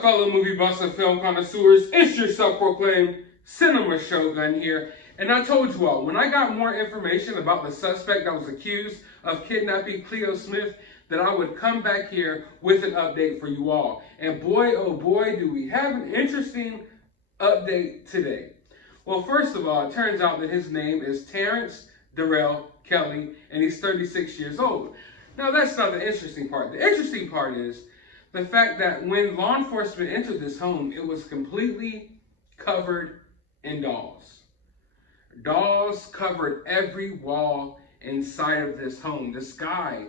up, fellow movie buffs and film connoisseurs? It's your self-proclaimed cinema shogun here. And I told you all, when I got more information about the suspect that was accused of kidnapping Cleo Smith, that I would come back here with an update for you all. And boy, oh boy, do we have an interesting update today. Well, first of all, it turns out that his name is Terrence Darrell Kelly, and he's 36 years old. Now, that's not the interesting part. The interesting part is the fact that when law enforcement entered this home, it was completely covered in dolls. Dolls covered every wall inside of this home. This guy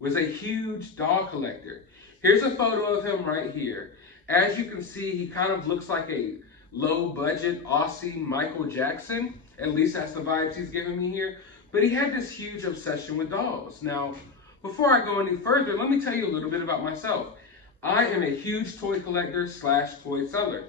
was a huge doll collector. Here's a photo of him right here. As you can see, he kind of looks like a low-budget Aussie Michael Jackson. At least that's the vibes he's giving me here. But he had this huge obsession with dolls. Now, before I go any further, let me tell you a little bit about myself. I am a huge toy collector / toy seller.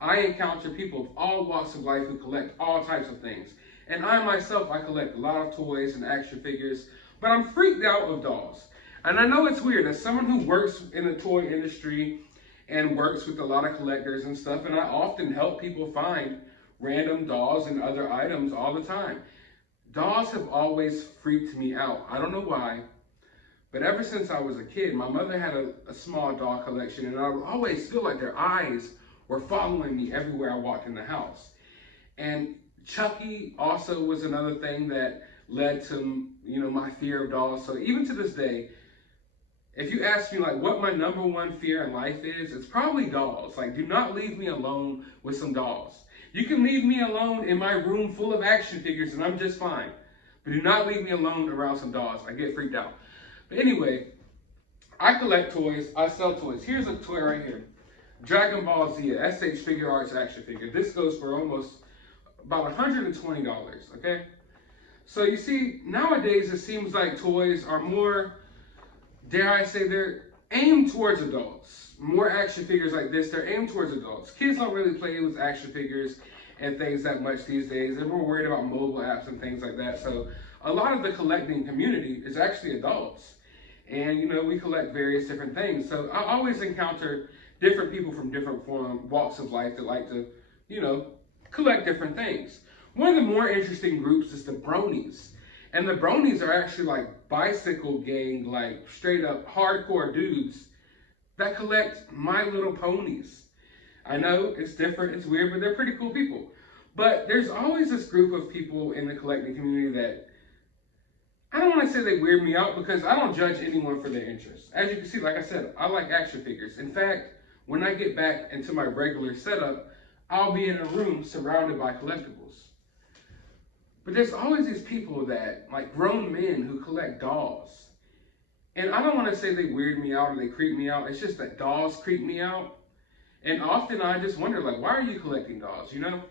I encounter people of all walks of life who collect all types of things. And I myself, I collect a lot of toys and action figures, but I'm freaked out of dolls. And I know it's weird, as someone who works in the toy industry and works with a lot of collectors and stuff, and I often help people find random dolls and other items all the time. Dolls have always freaked me out. I don't know why, but ever since I was a kid, my mother had a small doll collection, and I would always feel like their eyes were following me everywhere I walked in the house. And Chucky also was another thing that led to, my fear of dolls. So even to this day, if you ask me like what my #1 fear in life is, it's probably dolls. Like, do not leave me alone with some dolls. You can leave me alone in my room full of action figures and I'm just fine. But do not leave me alone around some dolls. I get freaked out. But anyway, I collect toys. I sell toys. Here's a toy right here. Dragon Ball Z, SH Figure Arts action figure. This goes for almost about $120, okay? So you see, nowadays it seems like toys are more, dare I say, they're aimed towards adults. More action figures like this, they're aimed towards adults. Kids don't really play with action figures and things that much these days. They're more worried about mobile apps and things like that. So a lot of the collecting community is actually adults. And, we collect various different things. So I always encounter different people from different walks of life that like to, collect different things. One of the more interesting groups is the bronies. And the bronies are actually like bicycle gang, like straight up hardcore dudes that collect My Little Ponies. I know it's different, it's weird, but they're pretty cool people. But there's always this group of people in the collecting community that, I don't want to say they weird me out because I don't judge anyone for their interests. As you can see, like I said, I like action figures. In fact, when I get back into my regular setup, I'll be in a room surrounded by collectibles. But there's always these people that, like grown men who collect dolls. And I don't want to say they weird me out or they creep me out. It's just that dolls creep me out. And often I just wonder, like, why are you collecting dolls, Well,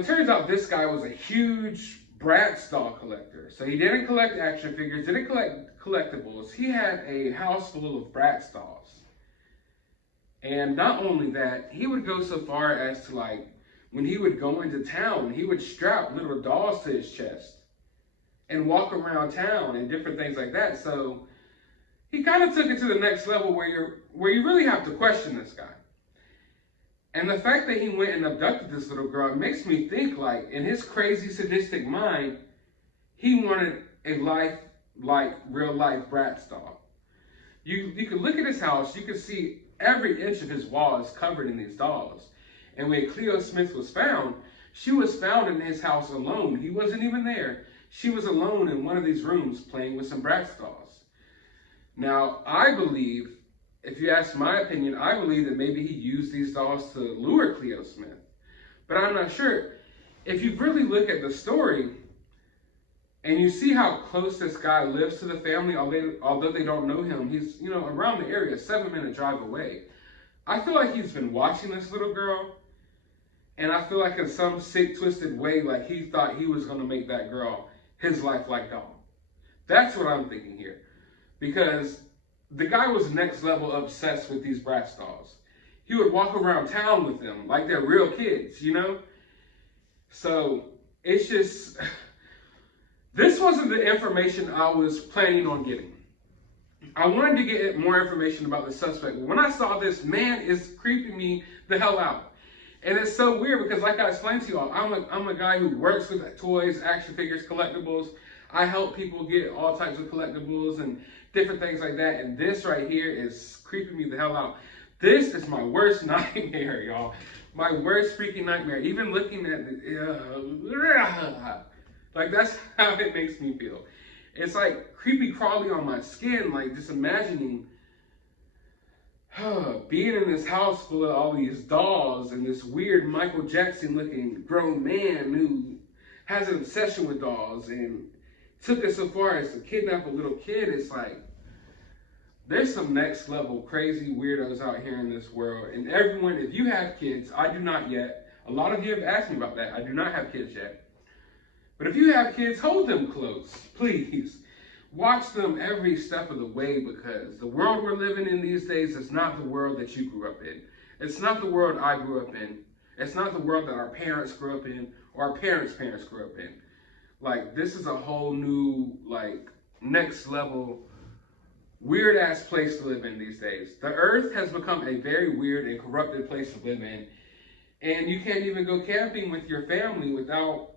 it turns out this guy was a huge Bratz doll collector. So he didn't collect action figures, didn't collect collectibles. He had a house full of Bratz dolls. And not only that, he would go so far as to, like, when he would go into town, he would strap little dolls to his chest and walk around town and different things like that. So he kind of took it to the next level where you really have to question this guy. And the fact that he went and abducted this little girl, it makes me think, like, in his crazy sadistic mind, he wanted a life like real life Bratz doll. You could look at his house, you could see every inch of his wall is covered in these dolls. And when Cleo Smith was found, she was found in his house alone. He wasn't even there. She was alone in one of these rooms playing with some Bratz dolls. Now, I believe, if you ask my opinion, I believe that maybe he used these dolls to lure Cleo Smith. But I'm not sure. If you really look at the story, and you see how close this guy lives to the family, although they don't know him, he's, around the area, 7-minute drive away. I feel like he's been watching this little girl, and I feel like in some sick, twisted way, like he thought he was going to make that girl his lifelike doll. That's what I'm thinking here. Because the guy was next level obsessed with these Bratz dolls. He would walk around town with them like they're real kids, So it's just, this wasn't the information I was planning on getting. I wanted to get more information about the suspect. When I saw this, man, it's creeping me the hell out. And it's so weird because, like I explained to you all, I'm a guy who works with toys, action figures, collectibles. I help people get all types of collectibles and different things like that. And this right here is creeping me the hell out. This is my worst nightmare, y'all. My worst freaking nightmare. Even looking at it, like that's how it makes me feel. It's like creepy crawly on my skin, like just imagining being in this house full of all these dolls and this weird Michael Jackson looking grown man who has an obsession with dolls and took it so far as to kidnap a little kid. It's like, there's some next level crazy weirdos out here in this world. And everyone, if you have kids, I do not yet. A lot of you have asked me about that. I do not have kids yet. But if you have kids, hold them close, please. Watch them every step of the way, because the world we're living in these days is not the world that you grew up in. It's not the world I grew up in. It's not the world that our parents grew up in or our parents' parents grew up in. Like, this is a whole new, like, next level, weird ass place to live in these days. The earth has become a very weird and corrupted place to live in. And you can't even go camping with your family without,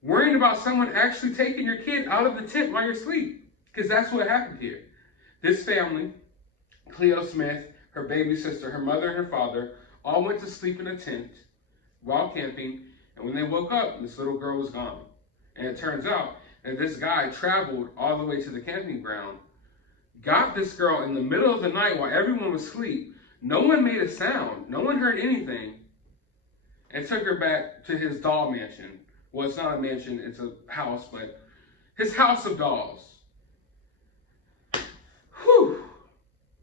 worrying about someone actually taking your kid out of the tent while you're asleep. Because that's what happened here. This family, Cleo Smith, her baby sister, her mother, and her father, all went to sleep in a tent while camping. And when they woke up, this little girl was gone. And it turns out that this guy traveled all the way to the camping ground, got this girl in the middle of the night while everyone was asleep. No one made a sound. No one heard anything. And took her back to his doll mansion. Well, it's not a mansion, it's a house, but his house of dolls. Whew.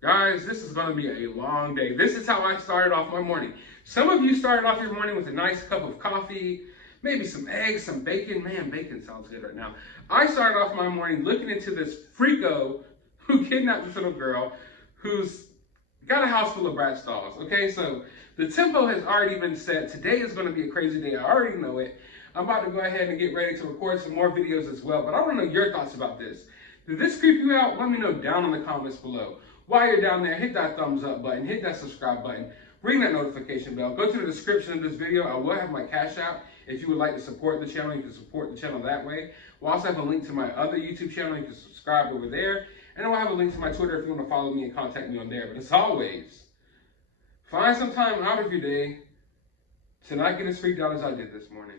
Guys, this is going to be a long day. This is how I started off my morning. Some of you started off your morning with a nice cup of coffee, maybe some eggs, some bacon. Man, bacon sounds good right now. I started off my morning looking into this freako who kidnapped this little girl who's got a house full of Bratz dolls. Okay, so the tempo has already been set. Today is going to be a crazy day. I already know it. I'm about to go ahead and get ready to record some more videos as well, but I want to know your thoughts about this. Did this creep you out? Let me know down in the comments below. While you're down there, hit that thumbs up button, hit that subscribe button, ring that notification bell. Go to the description of this video. I will have my Cash App. If you would like to support the channel, you can support the channel that way. We'll also have a link to my other YouTube channel. You can subscribe over there. And I'll have a link to my Twitter if you want to follow me and contact me on there. But as always, find some time out of your day to not get as freaked out as I did this morning.